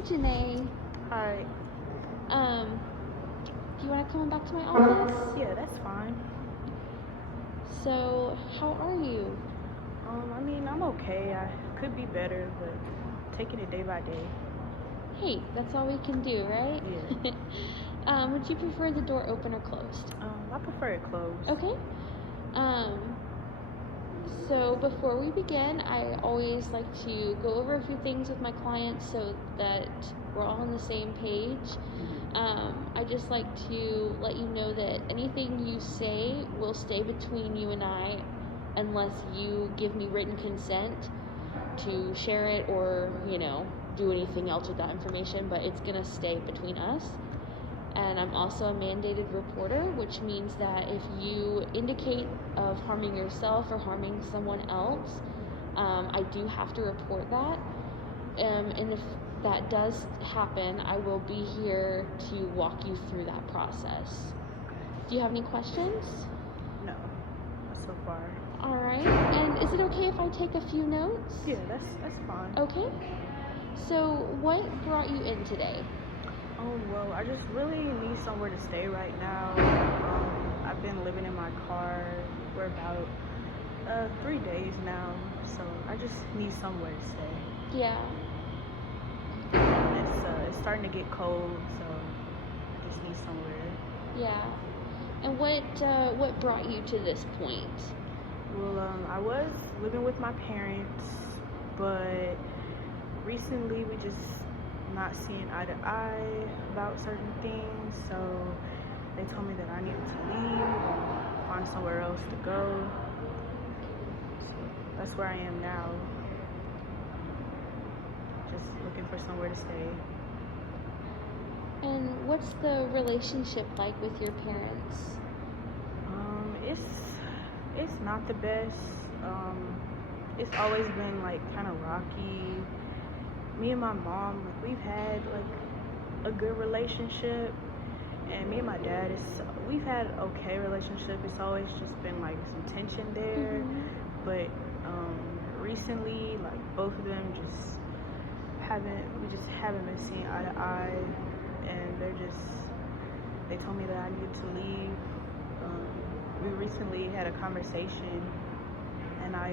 Hi, Janae. Hi. Um, do you want to come back to my office? Yeah, that's fine. So, how are you? I'm okay. I could be better, but taking it day by day. Hey, that's all we can do, right? Yeah. Would you prefer the door open or closed? I prefer it closed. Okay. Um, so before we begin, I always like to go over a few things with my clients so that we're all on the same page. I just like to let you know that anything you say will stay between you and I unless you give me written consent to share it or, do anything else with that information, but it's going to stay between us. And I'm also a mandated reporter, which means that if you indicate of harming yourself or harming someone else, I do have to report that. And if that does happen, I will be here to walk you through that process. Do you have any questions? No, not so far. All right. And is it okay if I take a few notes? Yeah, that's fine. Okay. So, what brought you in today? Oh, well, I just really need somewhere to stay right now. I've been living in my car for about 3 days now, so I just need somewhere to stay. Yeah. It's starting to get cold, so I just need somewhere. Yeah. And what brought you to this point? Well, I was living with my parents, but recently we just not seeing eye to eye about certain things, so they told me that I needed to leave and find somewhere else to go. So that's where I am now. Just looking for somewhere to stay. And what's the relationship like with your parents? It's not the best. It's always been like kind of rocky. Me and my mom, like, we've had like a good relationship, and me and my dad we've had okay relationship. It's always just been like some tension there, but recently, like, both of them we just haven't been seeing eye to eye, and they told me that I needed to leave. We recently had a conversation, and I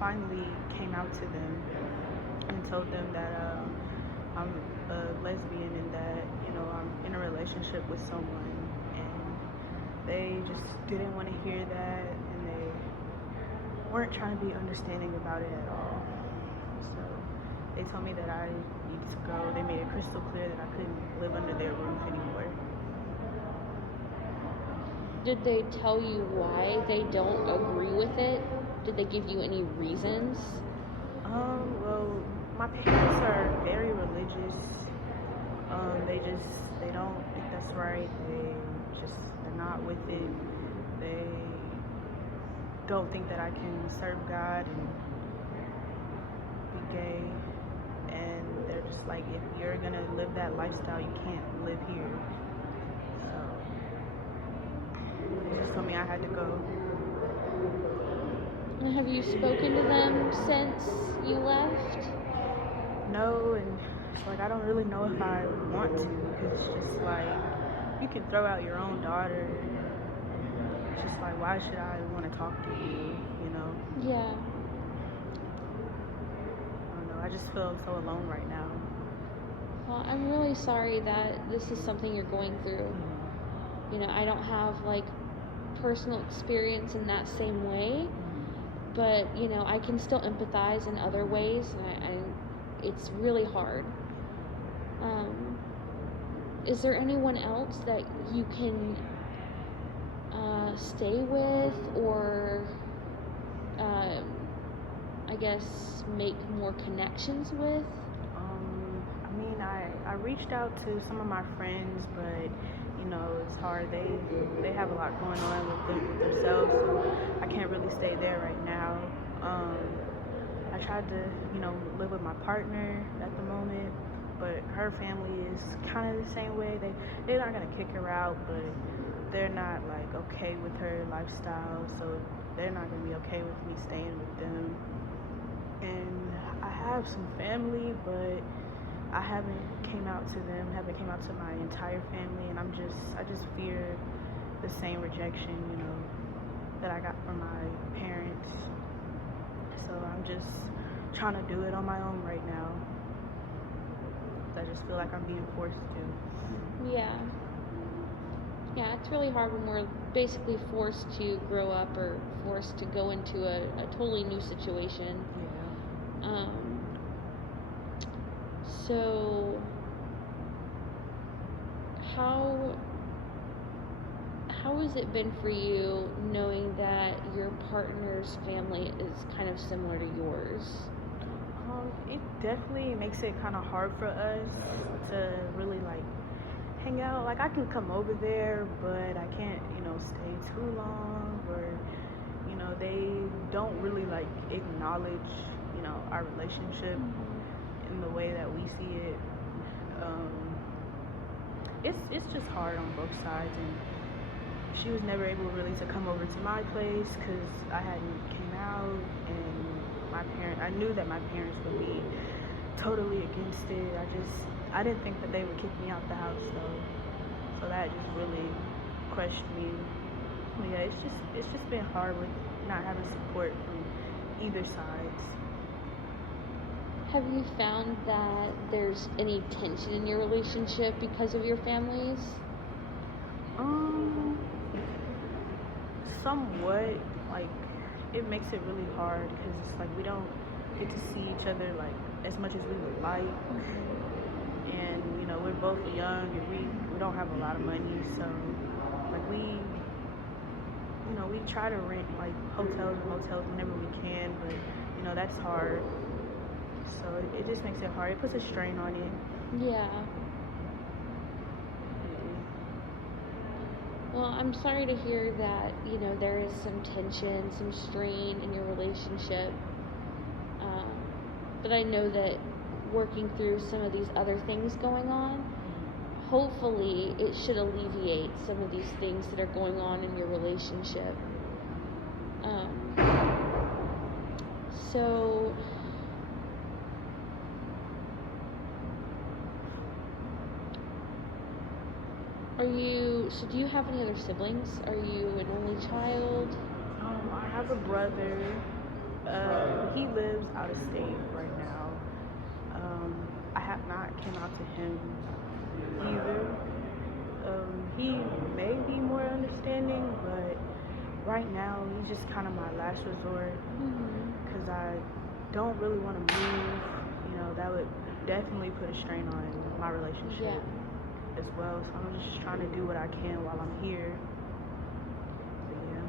finally came out to them and told them that I'm a lesbian and that, I'm in a relationship with someone, and they just didn't want to hear that, and they weren't trying to be understanding about it at all. So they told me that I needed to go. They made it crystal clear that I couldn't live under their roof anymore. Did they tell you why they don't agree with it? Did they give you any reasons? Well, my parents are very religious. They don't think that's right. They're not with it. They don't think that I can serve God and be gay. And they're just like, if you're gonna live that lifestyle, you can't live here. So they just told me I had to go. And have you spoken to them since you left? No, and it's like I don't really know if I want to, because it's just like, you can throw out your own daughter. It's just like, why should I want to talk to you, Yeah. I don't know, I just feel so alone right now. Well, I'm really sorry that this is something you're going through. I don't have like personal experience in that same way, but I can still empathize in other ways, and it's really hard. Is there anyone else that you can stay with, or I guess make more connections with? I reached out to some of my friends, but it's hard. They have a lot going on with themselves, so I can't really stay there right now. I tried to, live with my partner at the moment, but her family is kind of the same way. They're not gonna kick her out, but they're not like okay with her lifestyle, so they're not gonna be okay with me staying with them. And I have some family, but I haven't came out to them, haven't came out to my entire family, and I just fear the same rejection, you know, that I got from my parents. So I'm just trying to do it on my own right now. I just feel like I'm being forced to. Yeah. Yeah, it's really hard when we're basically forced to grow up or forced to go into a totally new situation. Yeah. So how has it been for you knowing that your partner's family is kind of similar to yours? It definitely makes it kind of hard for us to really like hang out. Like I can come over there, but I can't, you know, stay too long, or you know, they don't really like acknowledge, you know, our relationship in the way that we see it. It's just hard on both sides, and she was never able really to come over to my place because I hadn't came out, and I knew that my parents would be totally against it. I didn't think that they would kick me out the house, so that just really crushed me. But yeah, it's just been hard with not having support from either sides. Have you found that there's any tension in your relationship because of your families? Somewhat. Like it makes it really hard because it's like we don't get to see each other like as much as we would like, and you know we're both young and we don't have a lot of money, so like we try to rent like hotels and motels whenever we can, but you know that's hard. So it just makes it hard. It puts a strain on it. Yeah. Well, I'm sorry to hear that, you know, there is some tension, some strain in your relationship. But I know that working through some of these other things going on, hopefully it should alleviate some of these things that are going on in your relationship. So do you have any other siblings? Are you an only child? I have a brother. He lives out of state right now. I have not came out to him either. He may be more understanding, but right now he's just kind of my last resort because I don't really want to move. You know, that would definitely put a strain on my relationship as well. So I'm just trying to do what I can while I'm here. But yeah.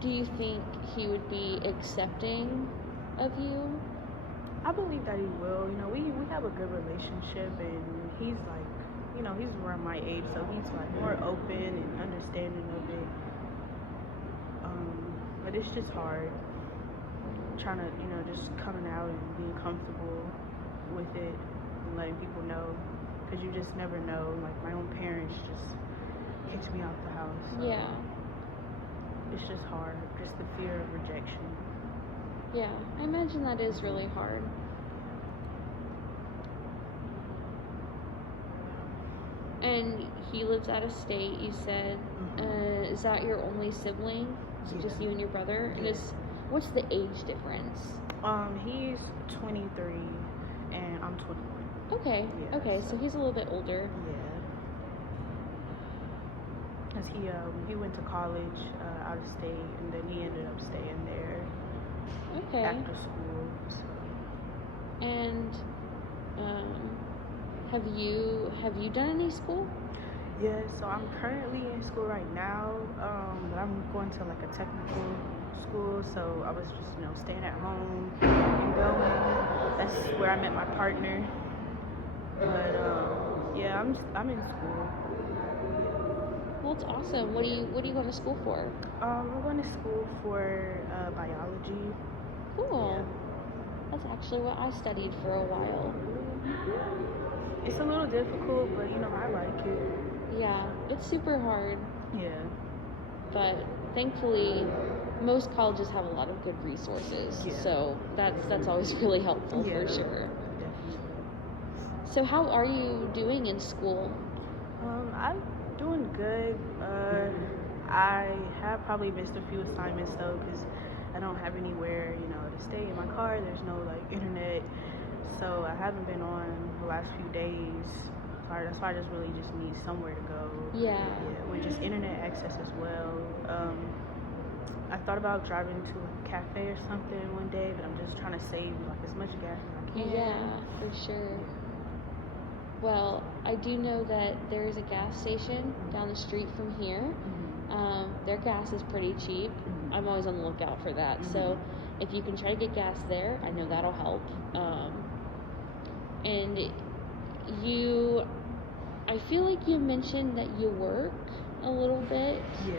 Do you think he would be accepting of you? I believe that he will. You know, we have a good relationship, and he's like, you know, he's around my age, so he's like more open and understanding of it. But it's just hard trying to, you know, just coming out and being comfortable with it and letting people know, because you just never know. Like my own parents just kicked me out the house. So Yeah. it's just hard, just the fear of rejection. Yeah, I imagine that is really hard. And he lives out of state, you said. Is that your only sibling? Is it just you and your brother? Yeah. And what's the age difference? He's 23 and I'm 21. Okay. Yeah, Okay, so he's a little bit older. Yeah. Because he went to college out of state, and then he ended up staying there Okay. after school. So. And have you done any school? Yeah, so I'm currently in school right now, but I'm going to like a technical school, so I was just, you know, staying at home and going. That's where I met my partner. But yeah, I'm in school. Well, it's awesome. What are you going to school for? We're going to school for biology. Cool. Yeah. That's actually what I studied for a while. It's a little difficult, but you know, I like it. Yeah, it's super hard, Yeah. but thankfully most colleges have a lot of good resources. Yeah. So that's always really helpful Yeah. for sure. Definitely. So how are you doing in school? I'm doing good. I have probably missed a few assignments though, because I don't have anywhere, to stay in my car. There's no like internet, so I haven't been on the last few days. That's why I just really just need somewhere to go. Yeah. With just internet access as well. I thought about driving to a cafe or something one day, but I'm just trying to save like as much gas as I can. Yeah, for sure. Well, I do know that there is a gas station down the street from here. Their gas is pretty cheap. I'm always on the lookout for that. So if you can try to get gas there, I know that'll help. And I feel like you mentioned that you work a little bit. Yeah.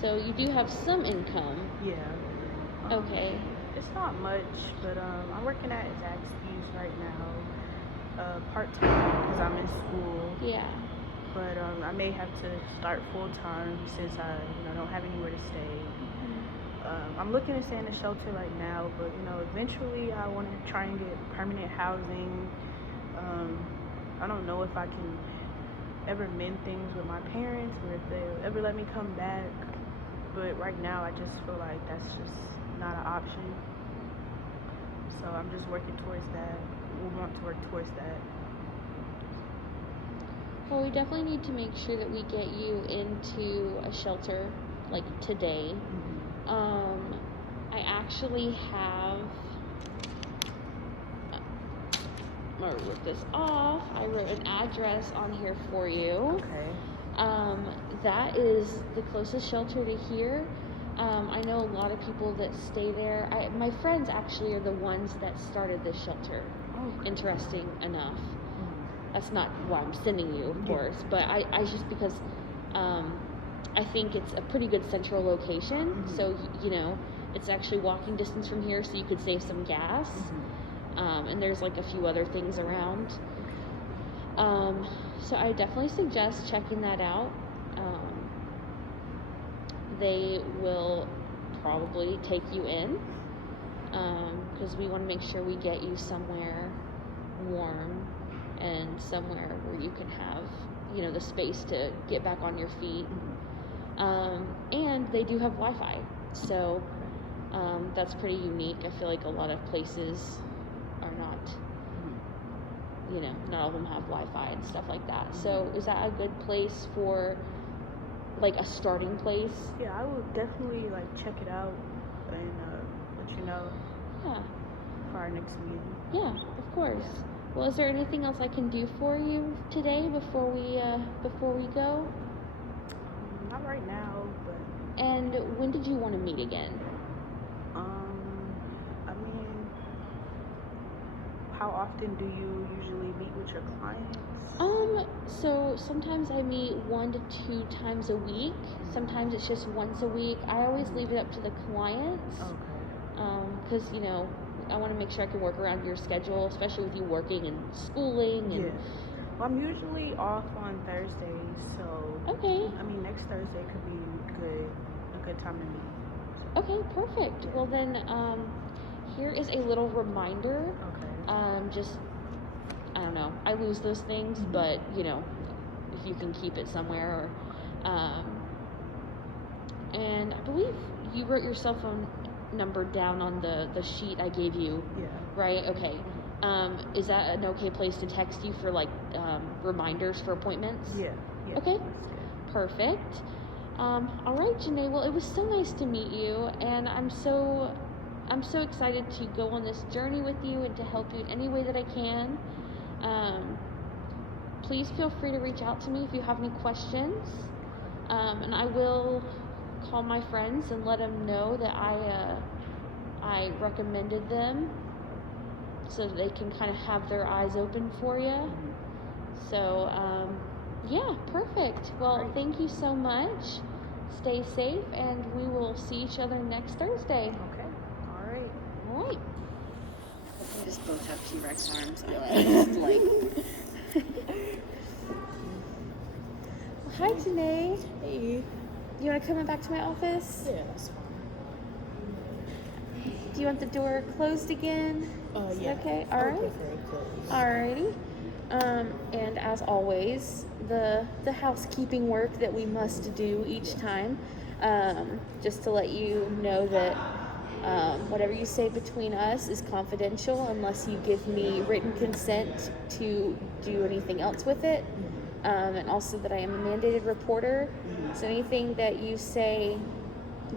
So you do have some income. Yeah. Okay. It's not much, but I'm working at Zaxby's right now, part-time because I'm in school. Yeah. But I may have to start full-time since I don't have anywhere to stay. I'm looking to stay in a shelter right now, but eventually I want to try and get permanent housing. I don't know if I can ever mend things with my parents or if they'll ever let me come back. But right now, I just feel like that's just not an option. So I'm just working towards that. We want to work towards that. Well, we definitely need to make sure that we get you into a shelter, like today. I actually have, I'm gonna rip this off. I wrote an address on here for you. Okay. That is the closest shelter to here. I know a lot of people that stay there. My friends actually are the ones that started this shelter. Okay. Interesting enough. That's not why I'm sending you, of course, but I just because I think it's a pretty good central location. So, it's actually walking distance from here, so you could save some gas. And there's like a few other things around. So I definitely suggest checking that out. They will probably take you in because we want to make sure we get you somewhere warm and somewhere where you can have, the space to get back on your feet. And they do have Wi-Fi, so that's pretty unique. I feel like a lot of places are not, not all of them have Wi-Fi and stuff like that. So is that a good place for, like, a starting place? Yeah, I would definitely, check it out and let you know. Yeah. For our next meeting. Yeah, of course. Well, is there anything else I can do for you today before we go? Not right now, but. And when did you want to meet again? How often do you usually meet with your clients? So sometimes I meet 1 to 2 times a week. Sometimes it's just once a week. I always leave it up to the clients. Okay. Because, I want to make sure I can work around your schedule, especially with you working and schooling. And Well, I'm usually off on Thursdays, so. Okay. Next Thursday could be a good time to meet. Okay, perfect. Well then, here is a little reminder. Okay. Just, I don't know, I lose those things, but, if you can keep it somewhere, or, and I believe you wrote your cell phone number down on the sheet I gave you. Yeah. Right? Okay. Is that an okay place to text you for, reminders for appointments? Yeah. Okay. That's good. Perfect. All right, Janae. Well, it was so nice to meet you, and I'm so excited to go on this journey with you and to help you in any way that I can. Please feel free to reach out to me if you have any questions, and I will call my friends and let them know that I recommended them so that they can kind of have their eyes open for you. So, yeah, perfect. Well, thank you so much. Stay safe, and we will see each other next Thursday. Okay. All right. All right. We just both have T-Rex arms. Like. Hi, Janae. Hey. You want to come back to my office? Yeah, that's fine. Do you want the door closed again? Yeah. Okay. All right. Very close. Alrighty. And as always, the housekeeping work that we must do each time, just to let you know that whatever you say between us is confidential unless you give me written consent to do anything else with it. And also that I am a mandated reporter, so anything that you say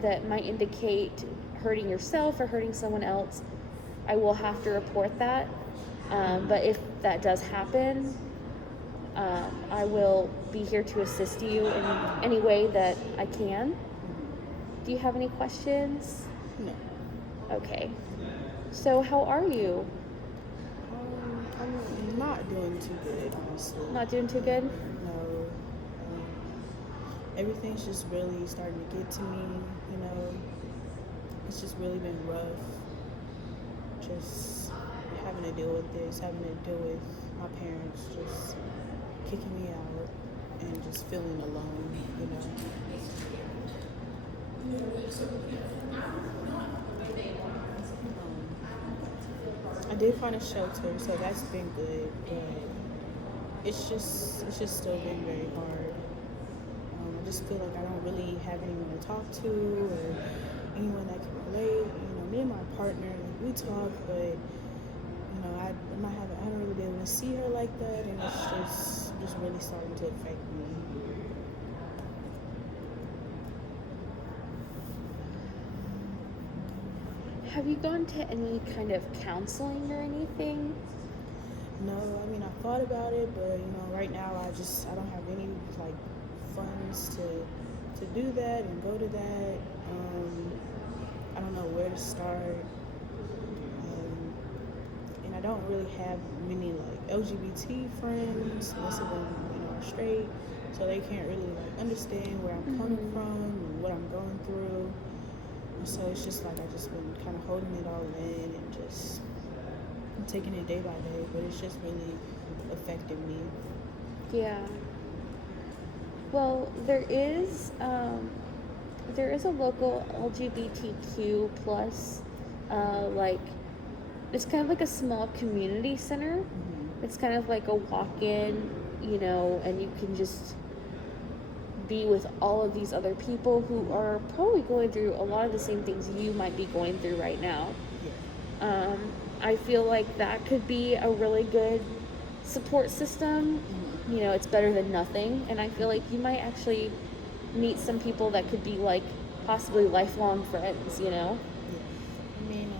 that might indicate hurting yourself or hurting someone else, I will have to report that. But if that does happen, I will be here to assist you in any way that I can. Do you have any questions? No. Okay. So how are you? I'm not doing too good, honestly. Not doing too good? No. Everything's just really starting to get to me, you know. It's just really been rough. Just having to deal with this, having to deal with my parents just kicking me out and just feeling alone, you know. I did find a shelter, so that's been good, but it's just still been very hard. I just feel like I don't really have anyone to talk to or anyone that can relate. You know, me and my partner, like, we talk, but you know, I haven't really been able to see her like that, and it's just really starting to affect me. Have you gone to any kind of counseling or anything? No, I mean, I thought about it, but you know, right now I don't have any like funds to do that and go to that. I don't know where to start, and I don't really have many like LGBT friends. Most of them, you know, are straight, so they can't really like understand where I'm coming from and what I'm going through. And so it's just like I've just been kind of holding it all in and just taking it day by day, but it's just really affected me. Yeah. Well, there is a local LGBTQ plus, like, it's kind of like a small community center. It's kind of like a walk-in, you know, and you can just be with all of these other people who are probably going through a lot of the same things you might be going through right now. I feel like that could be a really good support system. You know, it's better than nothing, and I feel like you might actually meet some people that could be like possibly lifelong friends, you know? I mean,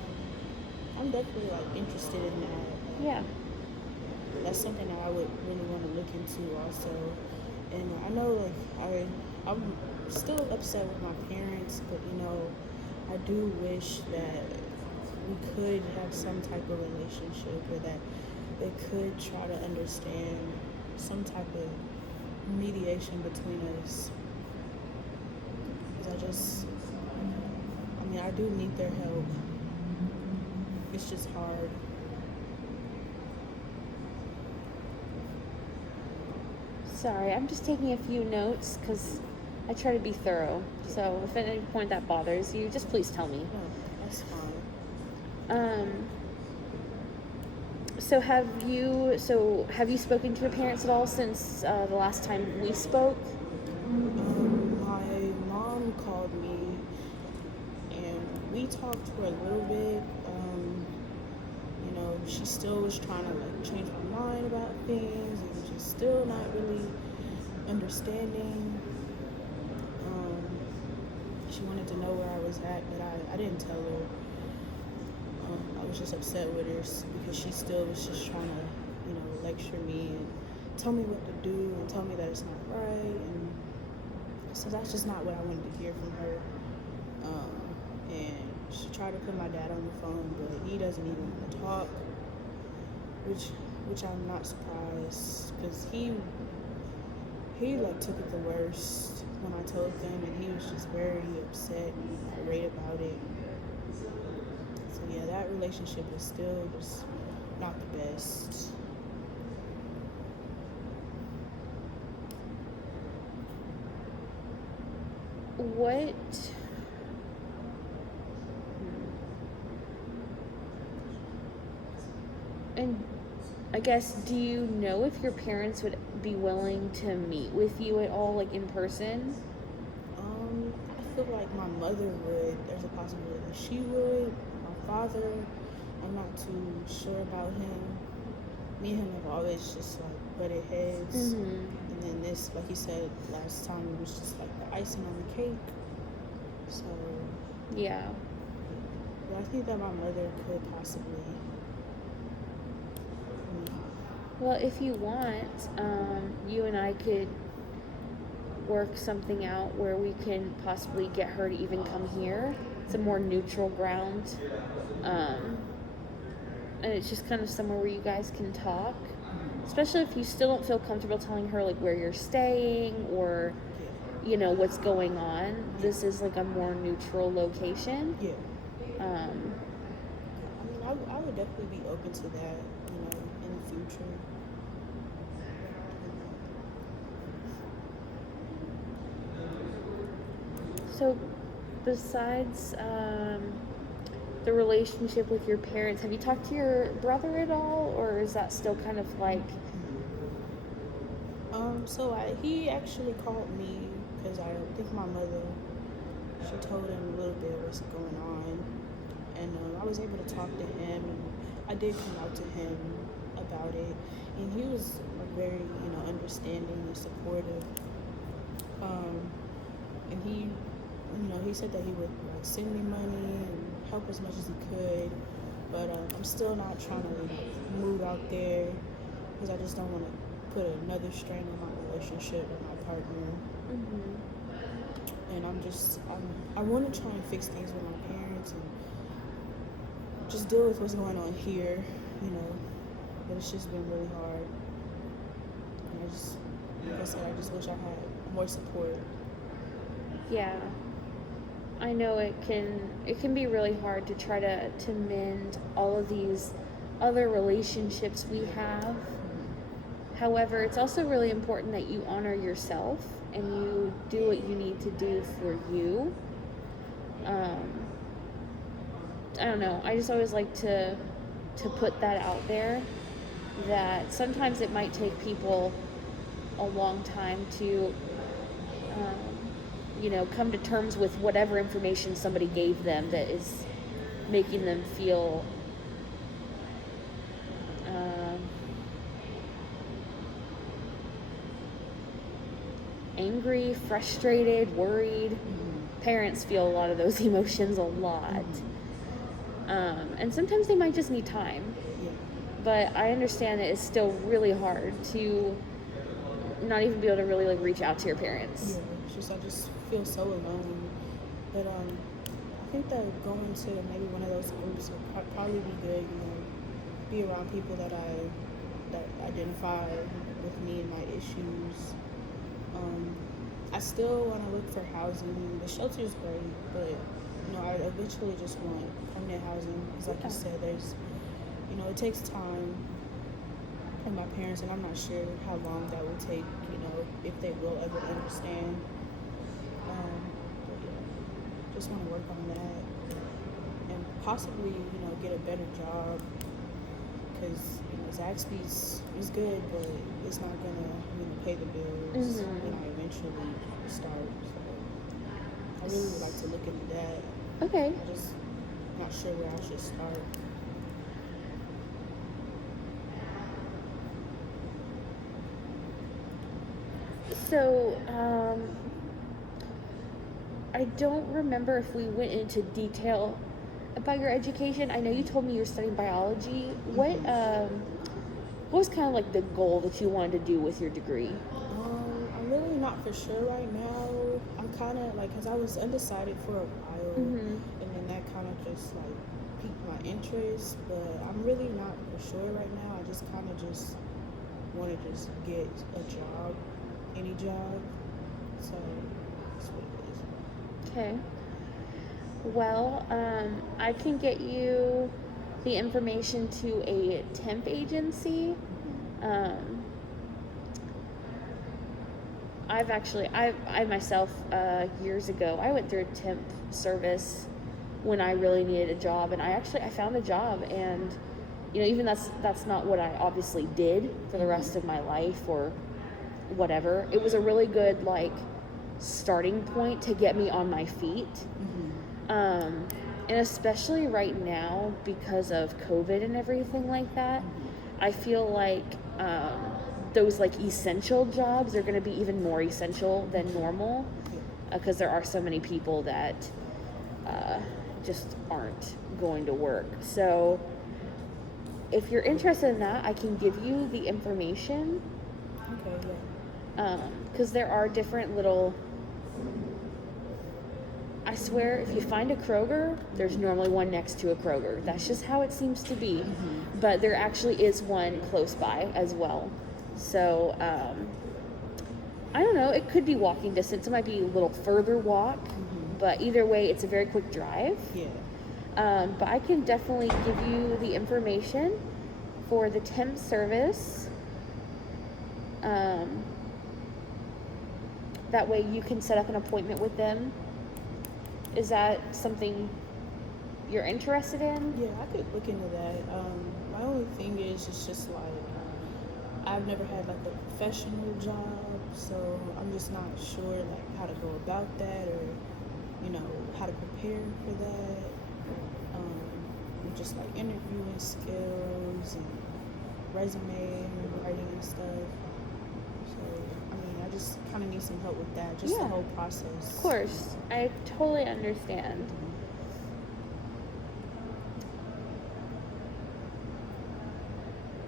I'm definitely like interested in that. Yeah. That's something that I would really want to look into also. And I know like I'm still upset with my parents, but you know, I do wish that we could have some type of relationship, or that they could try to understand some type of mediation between us. Because I do need their help. It's just hard. Sorry, I'm just taking a few notes because I try to be thorough. So if at any point that bothers you, just please tell me. No, that's fine. So have you spoken to your parents at all since the last time we spoke? My mom called me and we talked for a little bit. You know, she still was trying to like change my mind about things, and she's still not really understanding. She wanted to know where I was at, but I didn't tell her. I was just upset with her because she still was just trying to, you know, lecture me and tell me what to do and tell me that it's not right. And so that's just not what I wanted to hear from her. And she tried to put my dad on the phone, but he doesn't even want to talk, which I'm not surprised, because he like took it the worst when I told them, and he was just very upset and irate about it. So yeah, that relationship is still just not the best. What? And I guess, do you know if your parents would be willing to meet with you at all, like in person? I feel like my mother would. There's a possibility that she would. My father, I'm not too sure about him. Me and him have always just like butted heads. Mm-hmm. And then this, like you said last time, it was just like the icing on the cake. So, Yeah. yeah, I think that my mother could possibly meet. Well, if you want, you and I could work something out where we can possibly get her to even come here. It's a more neutral ground. And it's just kind of somewhere where you guys can talk. Especially if you still don't feel comfortable telling her like where you're staying or, you know, what's going on. This is like a more neutral location. Yeah. I mean, I would definitely be open to that, you know, in the future. So, besides the relationship with your parents, have you talked to your brother at all, or is that still kind of like? So he actually called me because I think my mother, she told him a little bit of what's going on, and I was able to talk to him, and I did come out to him about it, and he was very, you know, understanding and supportive. And he, you know, he said that he would like send me money and help as much as he could, but I'm still not trying to move out there because I just don't want to put another strain on my relationship with my partner. Mm-hmm. And I want to try and fix things with my parents and just deal with what's going on here, you know, but it's just been really hard. And I just, like I said, I just wish I had more support. Yeah. I know it can be really hard to try to mend all of these other relationships we have. However, it's also really important that you honor yourself and you do what you need to do for you. I don't know. I just always like to put that out there, that sometimes it might take people a long time to you know, come to terms with whatever information somebody gave them that is making them feel angry, frustrated, worried. Mm-hmm. Parents feel a lot of those emotions a lot. Mm-hmm. And sometimes they might just need time. Yeah. But I understand that it's still really hard to not even be able to really like reach out to your parents. Yeah, I just feel so alone. But I think that going to maybe one of those groups would probably be good. You know, be around people that identify with me and my issues. I still want to look for housing. The shelter is great, but you know, I eventually just want permanent housing because, like you said, there's, you know, it takes time. And my parents, and I'm not sure how long that will take, you know, if they will ever understand. But yeah, just want to work on that and possibly, you know, get a better job because, you know, Zaxby's is good, but it's not gonna, you know, pay the bills when I eventually start. So I really would like to look into that. Okay. I'm just not sure where I should start. So, I don't remember if we went into detail about your education. I know you told me you were studying biology. What was kind of like the goal that you wanted to do with your degree? I'm really not for sure right now. I'm kind of like, because I was undecided for a while, and then that kind of just like piqued my interest, but I'm really not for sure right now. I just kind of just want to just get a job, any job, so that's what it is. Okay. Well, I can get you the information to a temp agency. I myself, years ago, I went through a temp service when I really needed a job, and I found a job, and even that's not what I obviously did for the rest of my life or whatever. It was a really good like starting point to get me on my feet. And especially right now because of COVID and everything like that, I feel like those like essential jobs are going to be even more essential than normal because there are so many people that just aren't going to work. So if you're interested in that, I can give you the information. Okay, yeah. Because there are different little, I swear, if you find a Kroger, there's normally one next to a Kroger. That's just how it seems to be. But there actually is one close by as well. So, I don't know, it could be walking distance. It might be a little further walk, but either way, it's a very quick drive. Yeah. But I can definitely give you the information for the temp service. That way you can set up an appointment with them. Is that something you're interested in? Yeah, I could look into that. My only thing is, it's just like, I've never had like a professional job, so I'm just not sure like how to go about that or, how to prepare for that. Just like interviewing skills and resume writing and stuff. So, I just kind of need some help with that, just the whole process. Of course, I totally understand.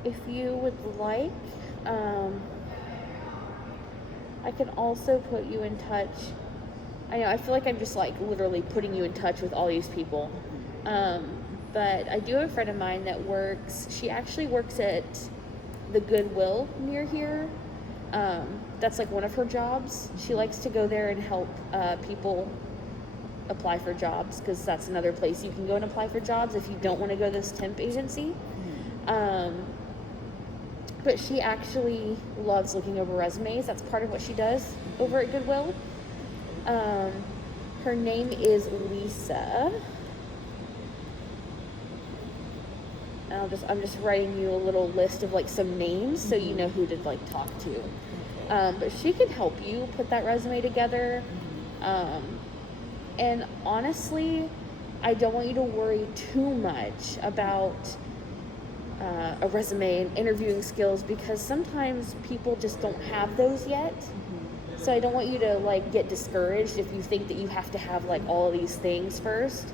If you would like, I can also put you in touch. I know, I feel like I'm just like literally putting you in touch with all these people. But I do have a friend of mine that she actually works at the Goodwill near here. That's like one of her jobs. She likes to go there and help people apply for jobs because that's another place you can go and apply for jobs if you don't want to go to this temp agency. But she actually loves looking over resumes. That's part of what she does over at Goodwill. Her name is Lisa. I'm just writing you a little list of like some names so you know who to like talk to. But she can help you put that resume together. And honestly, I don't want you to worry too much about a resume and interviewing skills because sometimes people just don't have those yet. So I don't want you to like get discouraged if you think that you have to have like all of these things first.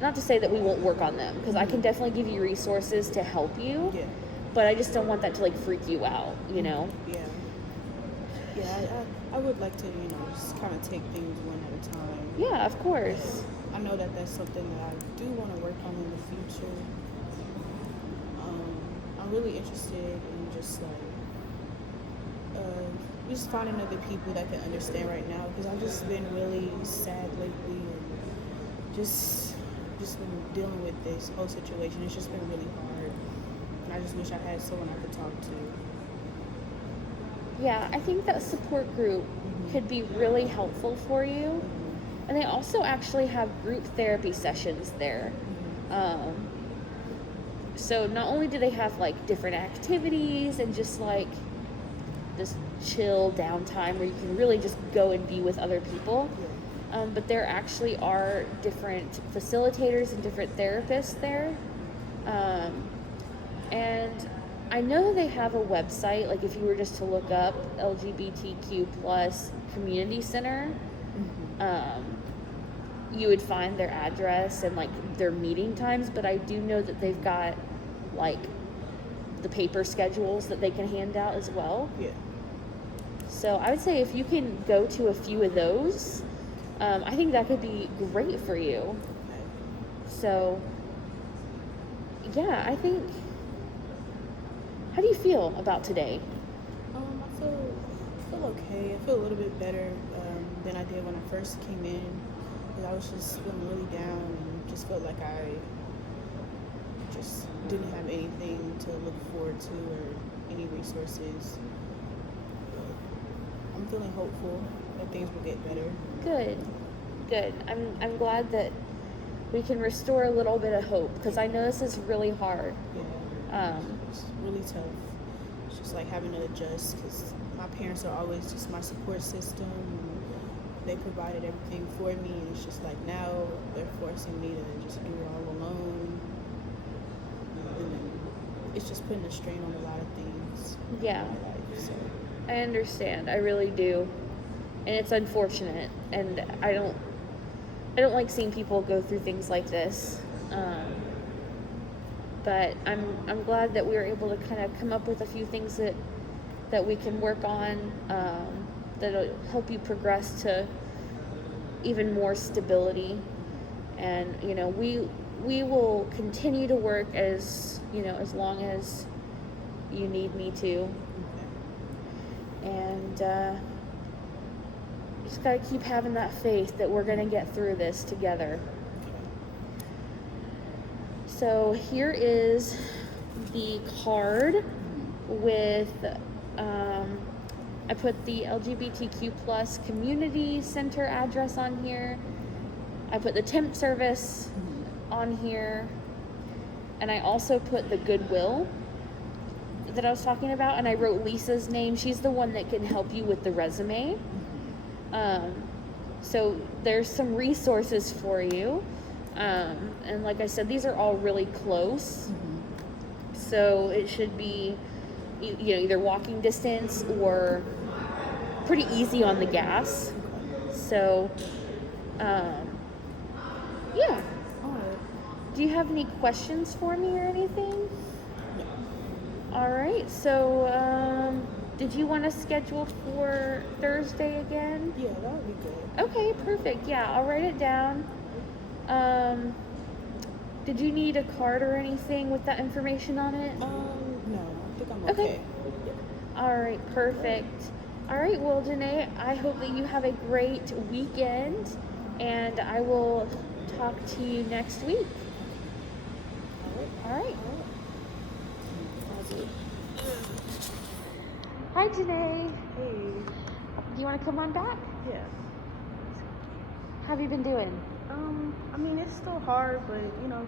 Not to say that we won't work on them, because I can definitely give you resources to help you, but I just don't want that to like freak you out, Yeah, I would like to, just kind of take things one at a time. Yeah, of course. I know that that's something that I do want to work on in the future. I'm really interested in just finding other people that can understand right now, because I've just been really sad lately and just been dealing with this whole situation. It's just been really hard, and I just wish I had someone I could talk to. Yeah, I think that support group could be really helpful for you. And they also actually have group therapy sessions there. So not only do they have like different activities and just like this chill downtime where you can really just go and be with other people, but there actually are different facilitators and different therapists there. And I know they have a website, like if you were just to look up LGBTQ plus community center, you would find their address and like their meeting times, but I do know that they've got like the paper schedules that they can hand out as well. So I would say if you can go to a few of those, I think that could be great for you. So yeah, I think, how do you feel about today? I feel okay. I feel a little bit better than I did when I first came in, because I was just feeling really down and just felt like I just didn't have anything to look forward to or any resources. But I'm feeling hopeful that things will get better. Good. I'm glad that we can restore a little bit of hope, because I know this is really hard. Yeah. It's really tough. It's just like having to adjust, because my parents are always just my support system. They provided everything for me, and it's just like now they're forcing me to just do it all alone. And then it's just putting a strain on a lot of things Yeah. in my life. So I understand. I really do. And it's unfortunate. And I don't like seeing people go through things like this. But I'm glad that we were able to kind of come up with a few things that we can work on, that'll help you progress to even more stability. And we will continue to work as long as you need me to. And just gotta keep having that faith that we're gonna get through this together. So here is the card with I put the LGBTQ plus community center address on here. I put the temp service on here, and I also put the Goodwill that I was talking about, and I wrote Lisa's name. She's the one that can help you with the resume. So there's some resources for you. And like I said, these are all really close. So it should be, either walking distance or pretty easy on the gas. So, yeah. Do you have any questions for me or anything? All right. So, did you want to schedule for Thursday again? yeah, that would be good. Okay, perfect. Yeah, I'll write it down. Did you need a card or anything with that information on it? No, I think I'm Okay. okay. All right, perfect. All right, well, Janae, I hope that you have a great weekend, and I will talk to you next week. All right. Hi, Janae. Hey. Do you want to come on back? Yeah. How have you been doing? I mean, it's still hard, but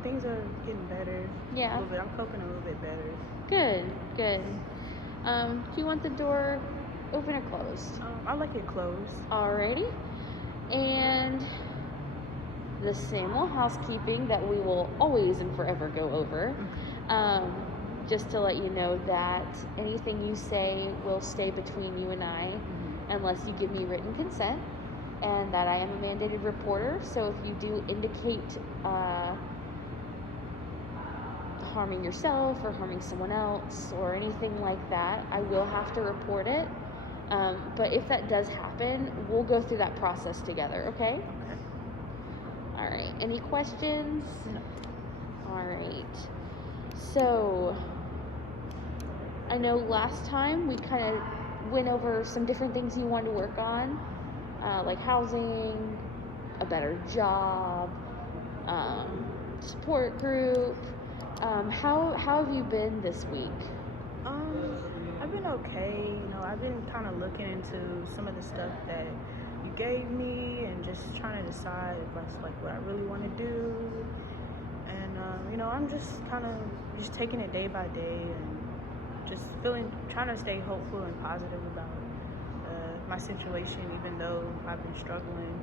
things are getting better. Yeah. A little bit. I'm coping a little bit better. Good, good. Do you want the door open or closed? I like it closed. Alrighty. And the same old housekeeping that we will always and forever go over. Just to let you know that anything you say will stay between you and I unless you give me written consent, and that I am a mandated reporter. So if you do indicate harming yourself or harming someone else or anything like that, I will have to report it. But if that does happen, we'll go through that process together, okay? Okay. All right. Any questions? No. All right. So, I know last time we kind of went over some different things you wanted to work on, like housing, a better job, support group. How have you been this week? I've been okay. I've been kind of looking into some of the stuff that you gave me and just trying to decide if that's like what I really want to do. And I'm just kind of just taking it day by day and just trying to stay hopeful and positive about my situation, even though I've been struggling.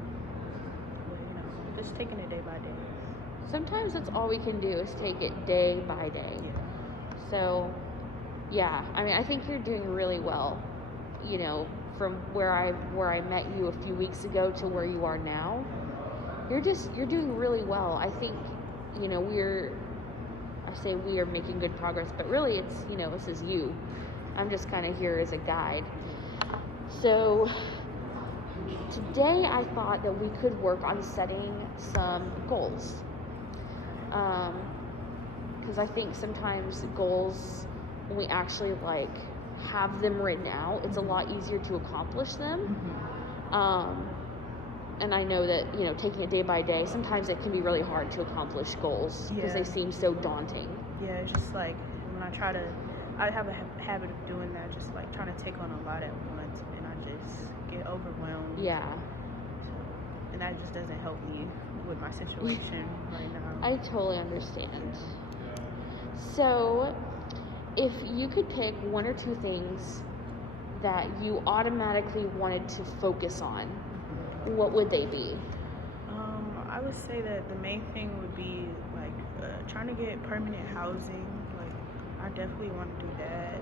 But, just taking it day by day. Sometimes that's all we can do is take it day by day. Yeah. So, yeah, I mean, I think you're doing really well, from where I met you a few weeks ago to where you are now. You're doing really well. I think, I say we are making good progress, but really it's, this is you. I'm just kind of here as a guide. So today I thought that we could work on setting some goals. Because I think sometimes goals, when we actually have them written out, it's a lot easier to accomplish them. And I know that, taking it day by day, sometimes it can be really hard to accomplish goals because they seem so daunting. Yeah, it's just like when I have a habit of doing that, just like trying to take on a lot at once, and I just get overwhelmed. Yeah. And that just doesn't help me with my situation right now. I totally understand. So, if you could pick one or two things that you automatically wanted to focus on, what would they be? I would say that the main thing would be like trying to get permanent housing. Like, I definitely want to do that,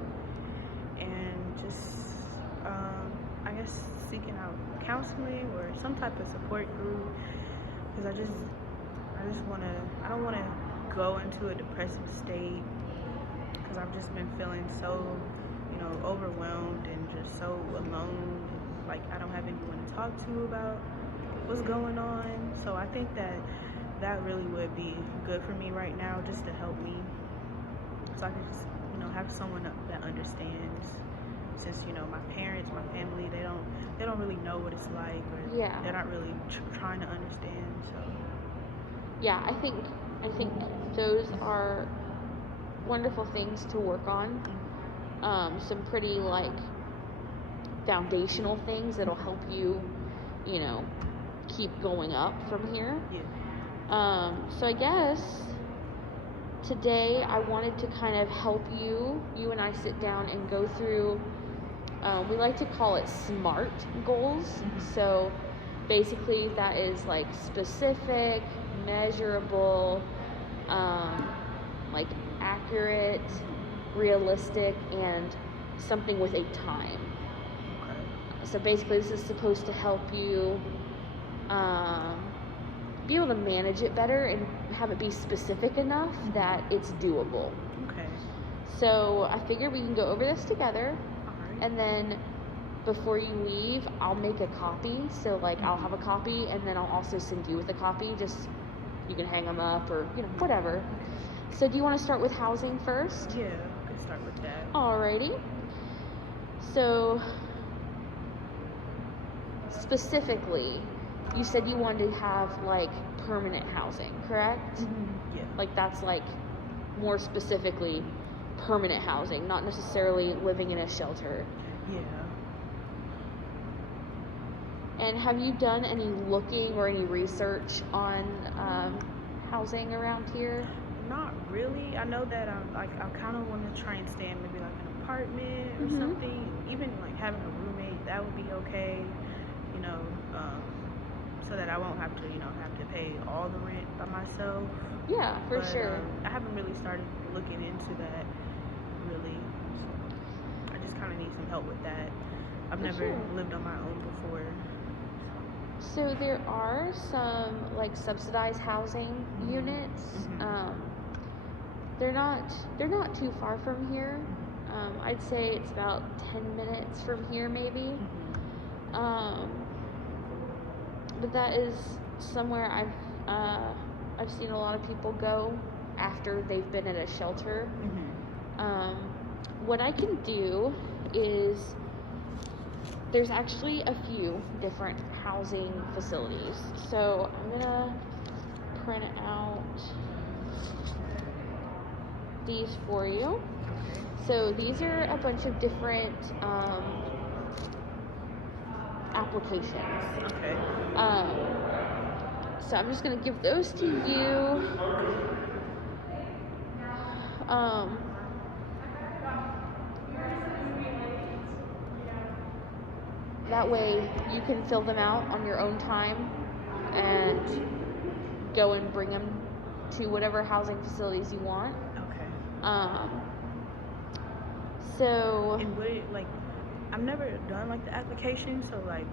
and just I guess seeking out counseling or some type of support group, because I just want to. I don't want to go into a depressive state, because I've just been feeling so, overwhelmed and just so alone. Like, I don't have anyone to talk to about what's going on. So I think that really would be good for me right now, just to help me, so I can just, have someone that understands. Since my parents, my family, they don't really know what it's like, or Yeah. they're not really trying to understand. So Yeah, I think those are wonderful things to work on. Some pretty like foundational things that'll help you, keep going up from here. yeah. So I guess today I wanted to kind of help you and I sit down and go through, we like to call it SMART goals. So basically that is like specific, measurable, like accurate, realistic, and something with a time. Okay. So basically this is supposed to help you be able to manage it better and have it be specific enough that it's doable. Okay. So I figured we can go over this together, Alright. and then before you leave, I'll make a copy. So like I'll have a copy, and then I'll also send you with a copy. Just you can hang them up or whatever. So do you want to start with housing first? Yeah, I can start with that. Alrighty. So specifically, you said you wanted to have like permanent housing, correct? Yeah. Like that's like more specifically permanent housing, not necessarily living in a shelter. Yeah. And have you done any looking or any research on housing around here? Not really. I know that I kind of want to try and stay in maybe like an apartment or something. Even like having a roommate, that would be okay. So that I won't have to have to pay all the rent by myself. Yeah, for But, sure. I haven't really started looking into that really. So I just kind of need some help with that. I've For never sure. lived on my own before. So there are some like subsidized housing units. They're not too far from here. I'd say it's about 10 minutes from here maybe. But that is somewhere I've seen a lot of people go after they've been at a shelter. What I can do is there's actually a few different housing facilities. So I'm gonna print out these for you. Okay. So these are a bunch of different applications. Okay. So I'm just gonna give those to you. That way you can fill them out on your own time and go and bring them to whatever housing facilities you want. Okay. So And would it, like, I've never done like the application, so like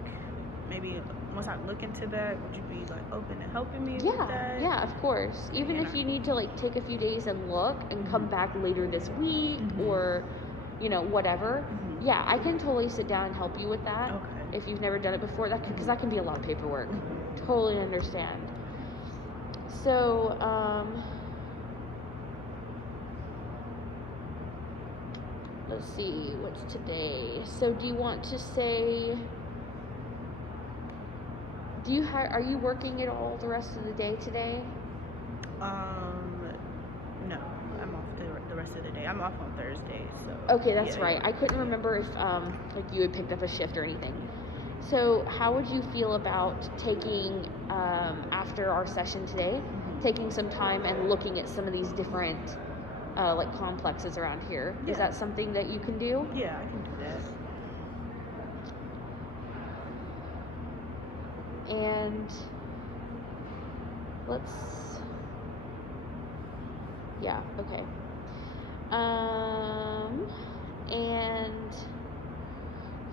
maybe once I look into that, would you be like open to helping me with that? yeah, of course. Even if you need to like take a few days and look and come back later this week or whatever. Yeah, I can totally sit down and help you with that. Okay. If you've never done it before, because that can be a lot of paperwork. Totally understand. So, let's see, what's today? So do you want to say, are you working at all the rest of the day today? No, I'm off the rest of the day. I'm off on Thursday, so. Okay, that's yeah, right. yeah. I couldn't remember if like you had picked up a shift or anything. So how would you feel about taking, after our session today, taking some time and looking at some of these different like complexes around here? Yeah. Is that something that you can do? Yeah, I can do that. And yeah, okay. And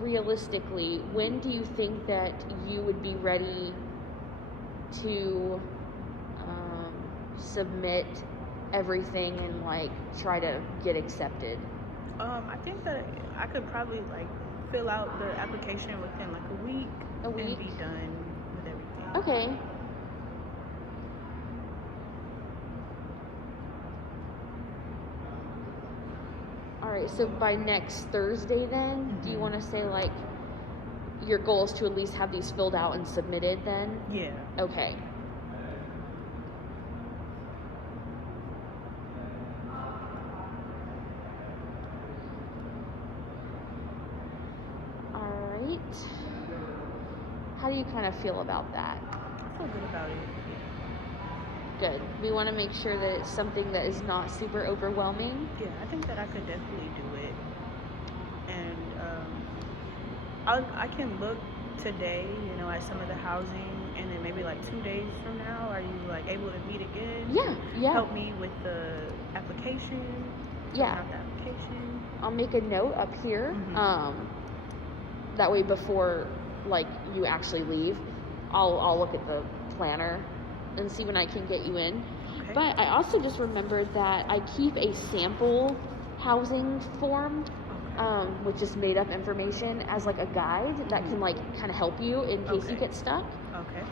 realistically, when do you think that you would be ready to submit everything and like try to get accepted? I think that I could probably like fill out the application within like a week. A week? And be done with everything. Okay. All right, so by next Thursday then, do you want to say like your goal is to at least have these filled out and submitted then? Yeah. Okay. All right. How do you kind of feel about that? I feel good about it. Good. We want to make sure that it's something that is not super overwhelming. Yeah, I think that I could definitely do it. And I can look today, you know, at some of the housing, and then maybe like 2 days from now, are you like able to meet again? Yeah. Help me with the application. Yeah. Filling out the application. I'll make a note up here. That way before like you actually leave, I'll look at the planner and see when I can get you in. Okay. But I also just remembered that I keep a sample housing form, which is made up information as like a guide that can like kind of help you in case you get stuck. Okay.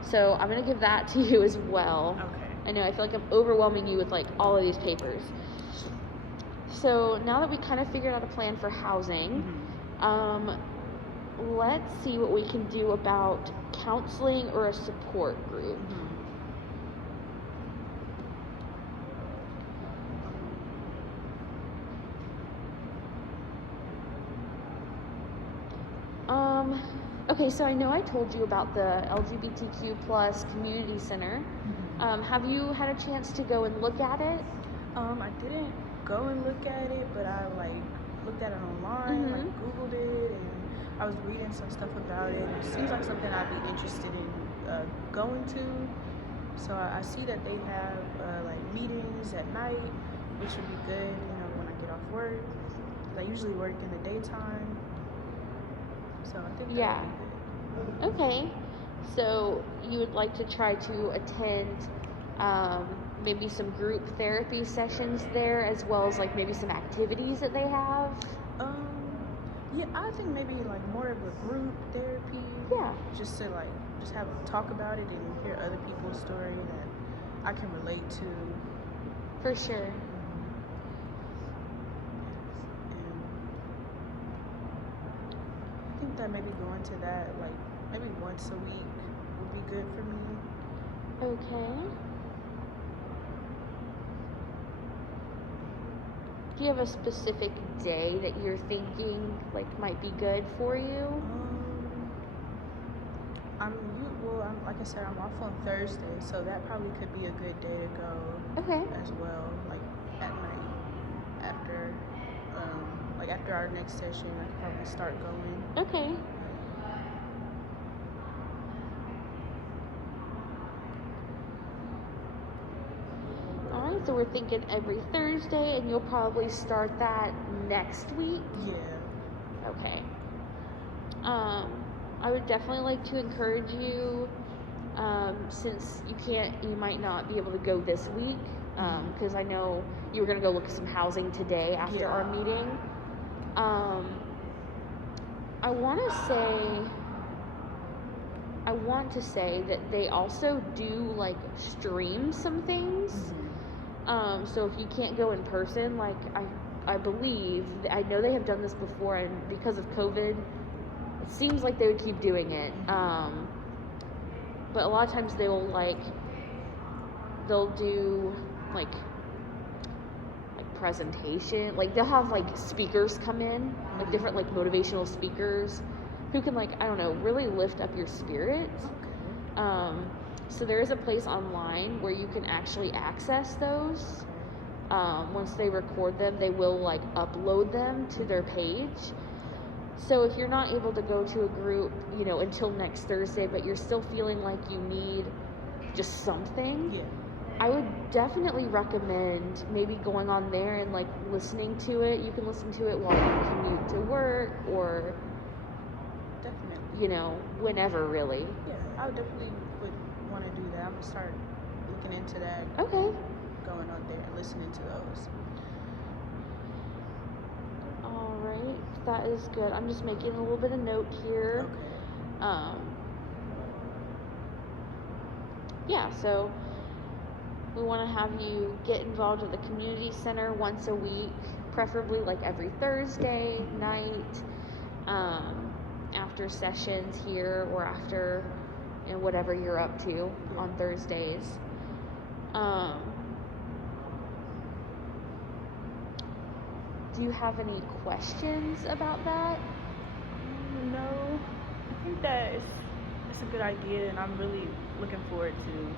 So I'm gonna give that to you as well. Okay. I know I feel like I'm overwhelming you with like all of these papers. So now that we kind of figured out a plan for housing, let's see what we can do about counseling or a support group. Okay, so I know I told you about the LGBTQ plus community center. Have you had a chance to go and look at it? I didn't go and look at it, but I like looked at it online, like Googled it, and I was reading some stuff about it. It seems like something I'd be interested in going to. So I see that they have like meetings at night, which would be good, you know, when I get off work. 'Cause I usually work in the daytime. So I think that would be good. Okay. So you would like to try to attend maybe some group therapy sessions there, as well as like maybe some activities that they have? Yeah, I think maybe like more of a group therapy. Yeah. Just to like have a talk about it and hear other people's story that I can relate to. For sure. And I think that maybe going to that like maybe once a week would be good for me. Okay. Do you have a specific day that you're thinking like might be good for you? I'm like I said, I'm off on Thursday, so that probably could be a good day to go. Okay. As well, like at night after our next session, I could probably start going. Okay. Alright, so we're thinking every Thursday, and you'll probably start that next week? Yeah. Okay. I would definitely like to encourage you, since you might not be able to go this week, because I know you were going to go look at some housing today after our meeting. I want to say that they also do like stream some things. So if you can't go in person, like I believe, I know they have done this before, and because of COVID, it seems like they would keep doing it. But a lot of times they'll do like presentation, like they'll have like speakers come in, like different like motivational speakers, who can, like, I don't know, really lift up your spirits. So there is a place online where you can actually access those. Once they record them, they will, like, upload them to their page. So if you're not able to go to a group, you know, until next Thursday, but you're still feeling like you need just something, I would definitely recommend maybe going on there and, like, listening to it. You can listen to it while you commute to work, or Definitely. you know, whenever, really. Yeah, I would definitely would want to do that. I'm gonna start looking into that. Okay. Going on there and listening to those. All right, that is good. I'm just making a little bit of note here. Okay. Yeah, so we want to have you get involved with the community center once a week, preferably like every Thursday night, after sessions here, or after, you know, whatever you're up to on Thursdays. Do you have any questions about that? No, I think that it's a good idea, and I'm really looking forward to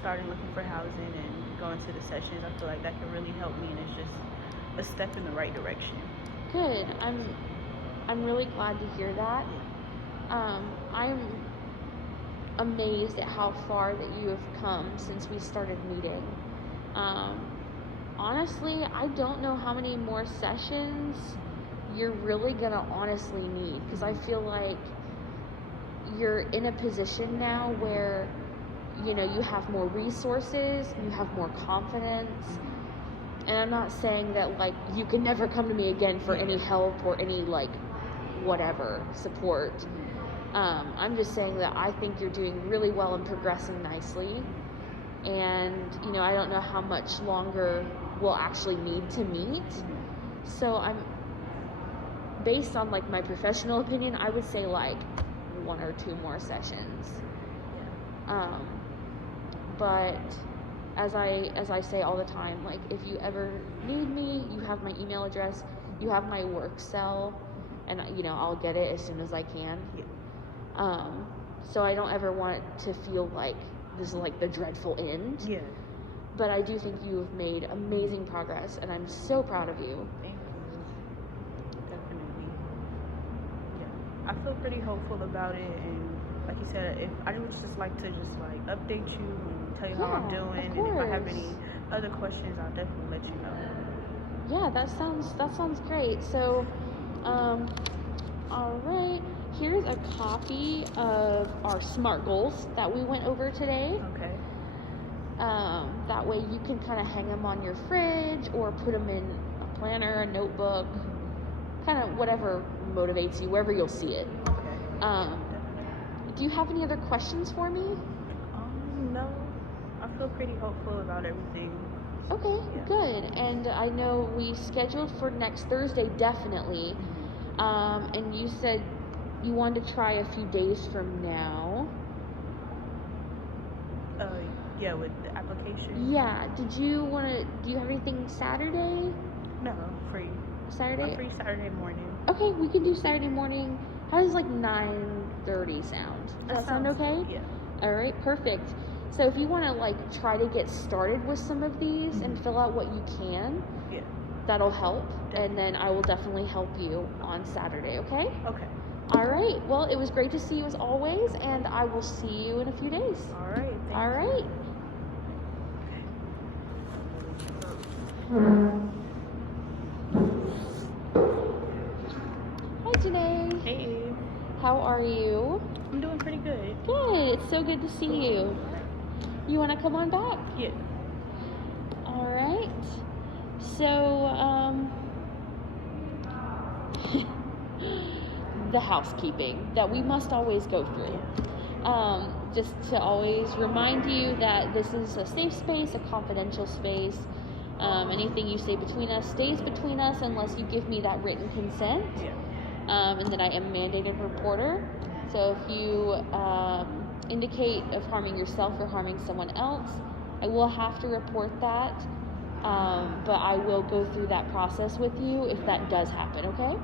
starting looking for housing and going to the sessions. I feel like that can really help me, and it's just a step in the right direction. Good. I'm really glad to hear that. I'm amazed at how far that you have come since we started meeting. Honestly, I don't know how many more sessions you're really gonna honestly need, because I feel like you're in a position now where, you know, you have more resources, you have more confidence. And I'm not saying that, like, you can never come to me again for any help or any, like, whatever support. I'm just saying that I think you're doing really well and progressing nicely. And, you know, I don't know how much longer we'll actually need to meet. So based on, like, my professional opinion, I would say, like, 1 or 2 more sessions. But as I say all the time, like, if you ever need me, you have my email address, you have my work cell, and, you know, I'll get it as soon as I can. So I don't ever want it to feel like this is, like, the dreadful end. But I do think you have made amazing progress, and I'm so proud of you. Thank you. Definitely. Yeah, I feel pretty hopeful about it, and like you said, if I would just like to update you and tell you how I'm doing, and if I have any other questions, I'll definitely let you know. Yeah, that sounds great. So, all right, here's a copy of our SMART goals that we went over today. Okay. That way you can kind of hang them on your fridge or put them in a planner, a notebook, kind of whatever motivates you, wherever you'll see it. Okay. Do you have any other questions for me? No. I feel pretty hopeful about everything. Okay, good. And I know we scheduled for next Thursday, definitely. And you said you wanted to try a few days from now. Yeah, with the application. Yeah. Do you have anything Saturday? No, I'm free. Saturday? I'm free Saturday morning. Okay, we can do Saturday morning. How does, like, 9:30 sound? Does that sound okay? Yeah. All right, perfect. So if you want to, like, try to get started with some of these and fill out what you can, that'll help. And then I will definitely help you on Saturday, okay? Okay. All right. Well, it was great to see you as always, and I will see you in a few days. All right. All right. Hi, Janae. Hey. How are you? I'm doing pretty good. Good. It's so good to see you. You want to come on back? Yeah. All right. So, the housekeeping that we must always go through. Just to always remind you that this is a safe space, a confidential space. Anything you say between us stays between us unless you give me that written consent. And that I am a mandated reporter. So if you indicate of harming yourself or harming someone else, I will have to report that. But I will go through that process with you if that does happen, okay?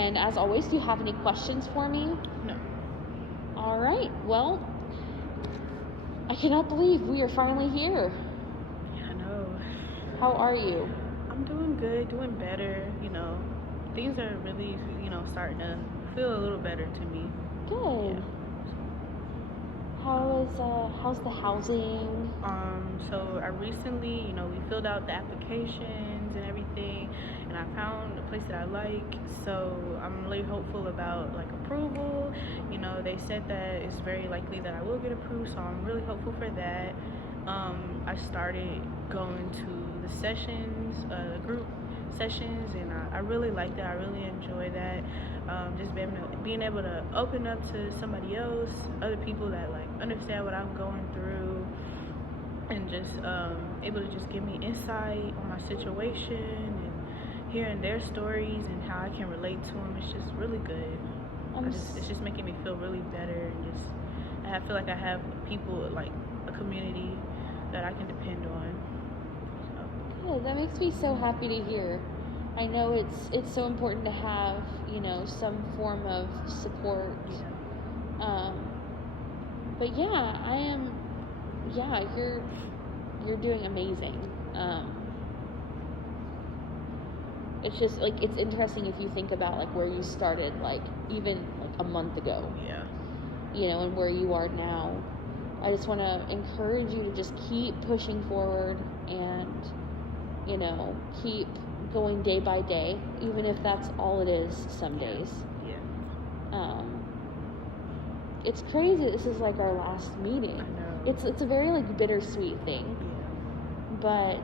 And as always, do you have any questions for me? No. All right. Well, I cannot believe we are finally here. Yeah, I know. How are you? I'm doing good, doing better. Things are really, starting to feel a little better to me. Good. Yeah. How's the housing? So I recently, we filled out the applications and everything, and I found a place that I like. So I'm really hopeful about like approval. They said that it's very likely that I will get approved, so I'm really hopeful for that. I started going to the sessions, group sessions, and I really like that. I really enjoy that. Just being able to open up to somebody else, other people that like understand what I'm going through, and just able to just give me insight on my situation and hearing their stories and how I can relate to them. It's just really good. It's just making me feel really better, and I feel like I have people, like a community that I can depend on. So. Good. That makes me so happy to hear. I know it's so important to have, some form of support. Yeah. But yeah, you're doing amazing. It's just like, it's interesting if you think about like where you started, like even like a month ago. Yeah. And where you are now. I just want to encourage you to just keep pushing forward and, keep going day by day, even if that's all it is some days. Yeah. It's crazy. This is like our last meeting. I know. It's a very like bittersweet thing. Yeah. But,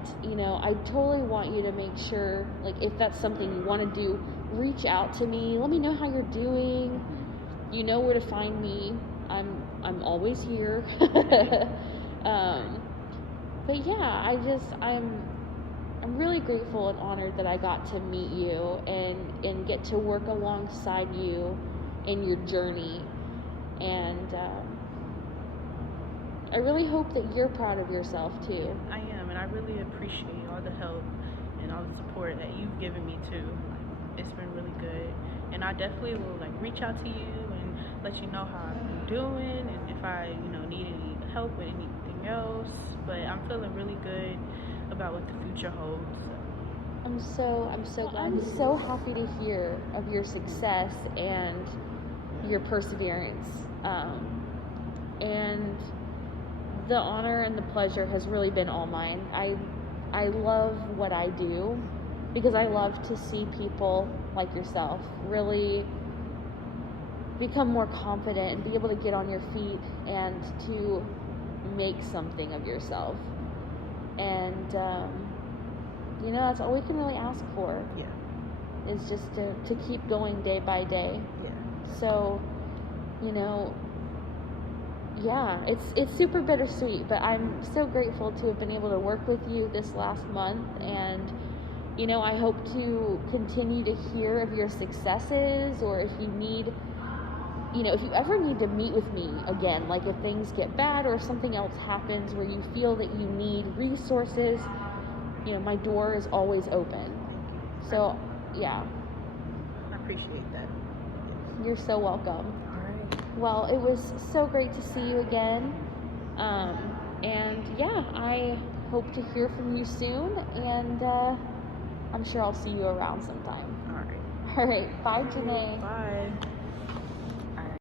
I totally want you to make sure, like, if that's something you want to do, reach out to me. Let me know how you're doing. You know where to find me. I'm always here. But yeah, I'm really grateful and honored that I got to meet you and get to work alongside you in your journey. And I really hope that you're proud of yourself too. I am, and I really appreciate all the help and all the support that you've given me too. It's been really good, and I definitely will like reach out to you and let you know how I'm doing and if I need any help with anything else. But I'm feeling really good about what the future holds. I'm so glad. I'm so happy to hear of your success and your perseverance. And the honor and the pleasure has really been all mine. I love what I do because I love to see people like yourself really become more confident and be able to get on your feet and to make something of yourself. And that's all we can really ask for. Yeah. Is just to keep going day by day. Yeah. So, it's super bittersweet, but I'm so grateful to have been able to work with you this last month, and I hope to continue to hear of your successes, or if you need, if you ever need to meet with me again, like if things get bad or if something else happens where you feel that you need resources, my door is always open. So, yeah. I appreciate that. You're so welcome. All right. Well, it was so great to see you again. And yeah, I hope to hear from you soon, and I'm sure I'll see you around sometime. All right. All right. Bye, Janae. Bye.